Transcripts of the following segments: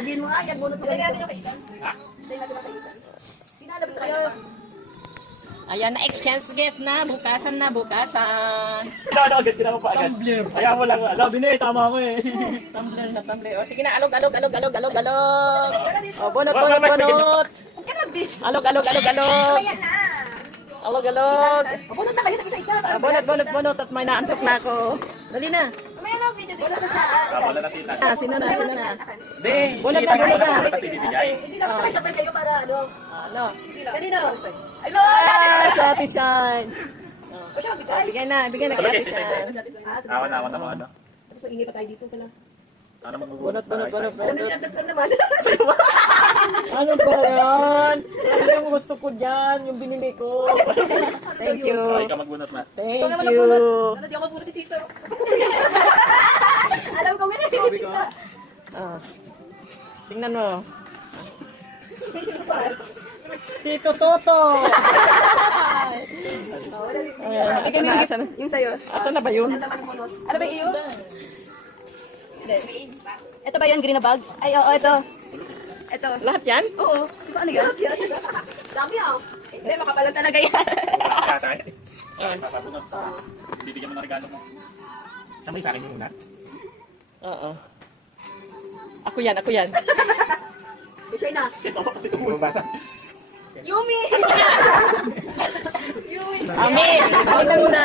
Sabihin mo, yan, bunot mo. Hindi natin yung kailan. Ha? Hindi natin yung kailan. Sinalab sa kanya pa. Ayan, na-exchange gift na. Bukasan na, bukasan. Ano agad, tinama pa agad. Kaya mo lang, labi na eh, tama ko eh. Tumbler na tumbler. O, sige na, alog. O, bunot. Huwag ka na, bitch. Alog. Ayan na. Alog. Bunot na kayo ng isa-isa. Bunot. At may naantok na ako. Dali na. May ano, video dito. Tama na nasita. Sino na? Hindi, Bunot sita na. ka kasi bibigay. Hindi lang sabay-sabay kayo para ano. Ano? Kanino? Hello, Si Ate Shine. O siya, bigay. Bigyan na kay Ate Shine. Awan na ano. So, ingay pa tayo dito pala. Ano magbubunot? Bunot. Ano yung nagdagdag naman? Ano ba yan? Ano yung gusto ko dyan? Yung binili ko. Thank you. Ay ka magbunot na. Thank naman you. Ano, di ako magpunod dito. Alam ko, may Ah. Tingnan mo. Tito Toto. Ayan, Ito asan na, asan na? yung sa'yo. Asan na ba yun? Ano ba yung iyo? Hindi. Ito ba yan, green na bag? Ay, oo, ito. Ito. Lahat yan? Oo. Ito ano yan? Dami ah. Hindi, makapalan talaga yan. Kasa eh. Ay, papabunot. Bibigyan mo ng regalo mo. Sabay sa akin muna. Oo. Ako yan. Sure na. Ito bumabasa. Yumi! Yumi! Ami, lapitan mo na.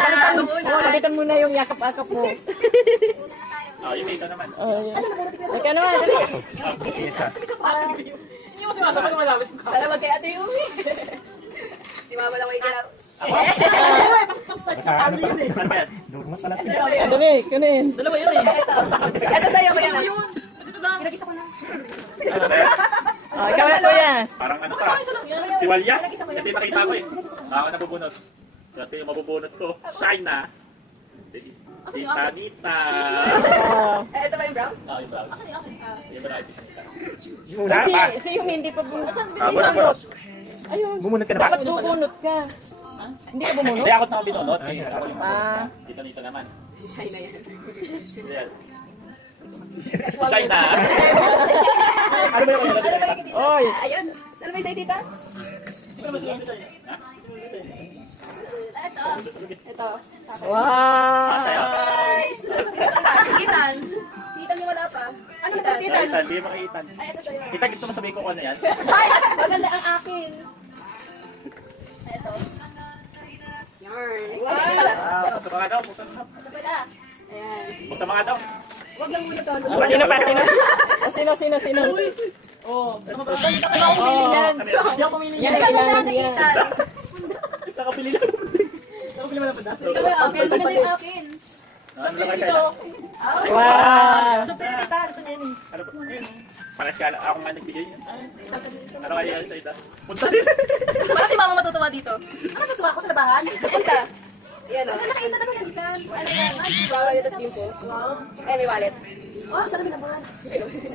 Lapitan mo na yung yakap-akap mo. Oh, yung ito naman. Oh, yan. Ikaw naman, dali. Para wag kay Ate Yumi. Si Mama lang may ginawa. Ano ba yan? Dali, kunin. Ito sa'yo ko yan. Ano ba yan? Oh, ikaw na, kuya. Parang ano pa? Tiwalya? Ito yung nakita ko eh. Ako nabubunot. Ito yung mabubunot ko. Shine na. Dita. Oh. Ito ba yung brown? Ah, yung brown. Yung brown. Si yung hindi pa bunot. Bunot. Ayun. Bumunot ka na ba? Dapat bubunot ka. Hindi ka bumunot? Hindi ako na binunot. Ako yung Ah. dito naman. Shine na yan. Yan. Shine na. Ano ba yung Ano ba yung tita? Oy. Ayun. Ano ba yung sa'yo, tita? Ito. Wow. Nice! Sigitan. Sigitan yung wala pa. Ano ba sigitan? Itan, hindi makiitan. Ay, ito sa'yo. Kita gusto mo sabihin ko kung ano yan? Ay! Maganda ang akin. Ito. Yarn. Ano pala? Buksan mga daw. Buksan mga. Ano pala? Ayan. Buksan mga daw. Huwag lang muna to. Sino pa? Sino? Oh. Yan. Yan ang kailangan yan. Nakapili lang. Ikaw yung akin. Maganda yung akin. Ano lang kayo? Wow. Ano po? Pares ka, ako nga nagbigay yan. Ano kaya yan, Tita? Punta din. Para si mama matutuwa dito. Ano natutuwa ako sa labahan? Punta. Yan o. Nakita naman yan kan. Ano yan? Wallet tas pimple. Eh, may wallet. Oh, sarap yung labahan.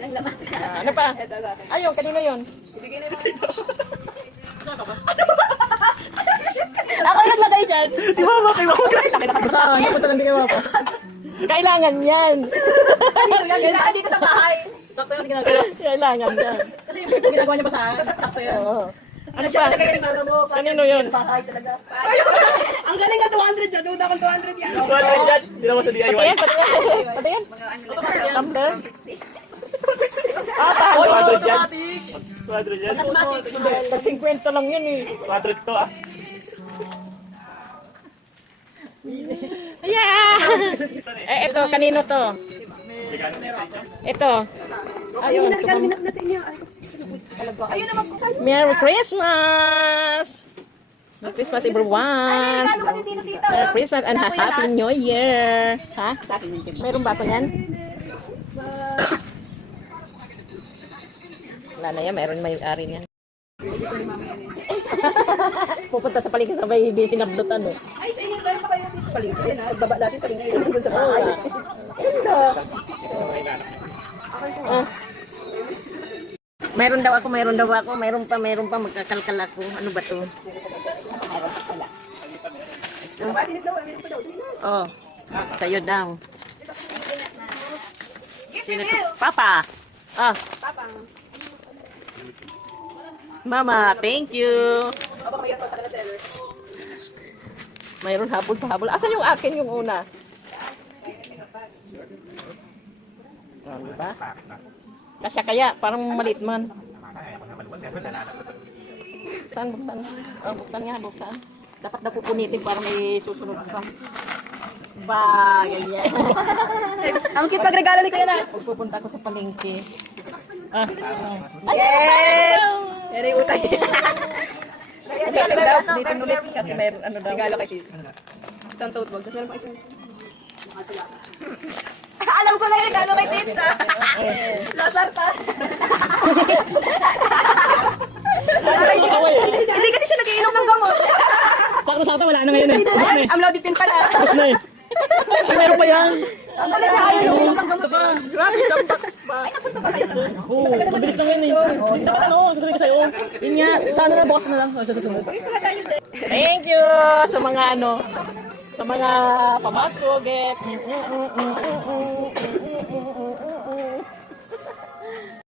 Ang laman. Ano pa? Ito, ito. Ayun, kanino yun? Ibigay na lang. Ako yung naglagay dyan. Si Mama kay Mama. Saan? Ano pa talagang ginawa ko? Kailangan yan. Kailangan dito sa bahay. Kailangan yan. Kasi yung ginagawa niya pa sa akin. Sakto yan. Oo. Ano Siya pa? talaga yung mama mo. Kanino yun? Sa bahay talaga. Ang galing na 200 dyan. Duda kong 200 yan. Ano yan? Hindi naman sa DIY. Pati yan? Mga ano lang. Tumbler? 200 yan. 200 yan. Pag 50 lang yun eh. 200 to ah. Ito, kanino to? Regalo na sa inyo. Ito. Ayun, nagaling na sa inyo. Ayun naman po tayo. Merry Christmas! Merry Christmas everyone! Ano ba din tita? Merry Christmas and Happy New Year! Ha? Meron ba ito yan? Wala na yan, meron may-ari niyan. Pupunta sa paligid sabay hindi pinablutan eh. Ay, sa inyo, gano'n pa kayo dito? Paligid. Pagbaba natin, paligid. Doon sa bahay. Ganda. Oh. Meron daw ako, meron pa, magkakalkal ako. Ano ba to? Patinip daw, meron pa daw. Ah, Tapang. Mama, thank you. Aba, may ito sa seller. Mayroon habol pa habol. Asan yung akin yung una? Diba? Kasya kaya, parang maliit man. Buksan, buksan. Oh, buksan nga, buksan. Dapat na pupunitin para may susunod pa. Ba, ganyan. Ang cute pag regalo ni Kuya na. Pupunta ko sa palengke. Yes! Yan yung utay. Dito ulit kasi mayroon ano daw. Regalo kay Tito. Isang tote bag. Tapos meron pa isang... Alam ko na yung regalo kay Tita. Lasarta. Hindi kasi siya nagiinom ng gamot. Sakto-sakto, wala na ngayon eh. Tapos na eh. Amlodipine pala. Tapos na eh. Ay, meron pa yan. Ang pala niya ayaw yung ng gamot. Grabe, dampak pa. Oo, mabilis lang yan eh. Dapat ano, sasabihin ko sa'yo. Yun nga, sana na, bukas na lang. Sa susunod. Thank you sa mga ano, sa mga pamasko, get.